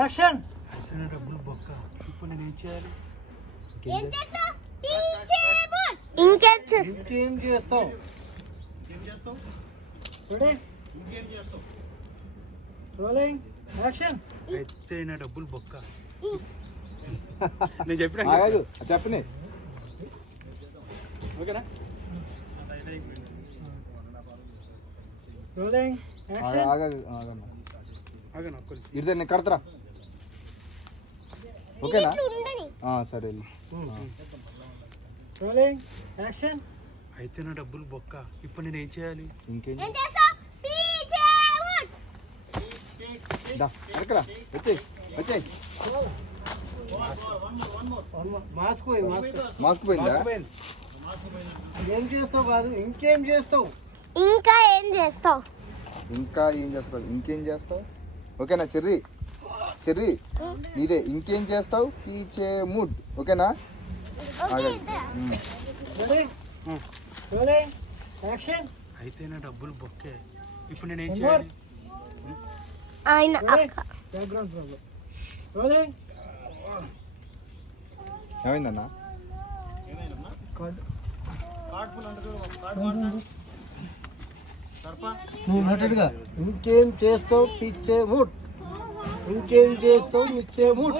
Action. డబ్బులు బొక్క. ఇప్పుడు నేను ఏం చేయాలి? ఇంకేం చేస్తావు? Rolling action. అయితే నా డబ్బులు బొక్క. నేను చెప్పిన చెప్పని ఓకేనా? Rolling action. ఆగను ఇదే నేను కడతారా? ఓకేనా? సరే. Rolling action. అయితే నా డబ్బులు బొక్క. ఇప్పుడు నేను ఏం చేయాలి? ఇంకేం మాస్క్ పోయిందా? ఏం చేస్తావు కాదు, ఇంకేం చేస్తావు? ఇంకేం చేస్తావు? ఓకేనా చెర్రీ? నీదే. ఇంకేం చేస్తావు? పీచే మూడ్. ఓకేనా? అయితే నా డబ్బులు బొక్కే. ఇప్పుడు నేను ఏం చేయాలి? ఏమైందన్నా? ఇంకేం చేస్తావు? పిచ్చే మూడ్. ఇంకేం చేస్తావు? మిచ్చే మూడ్.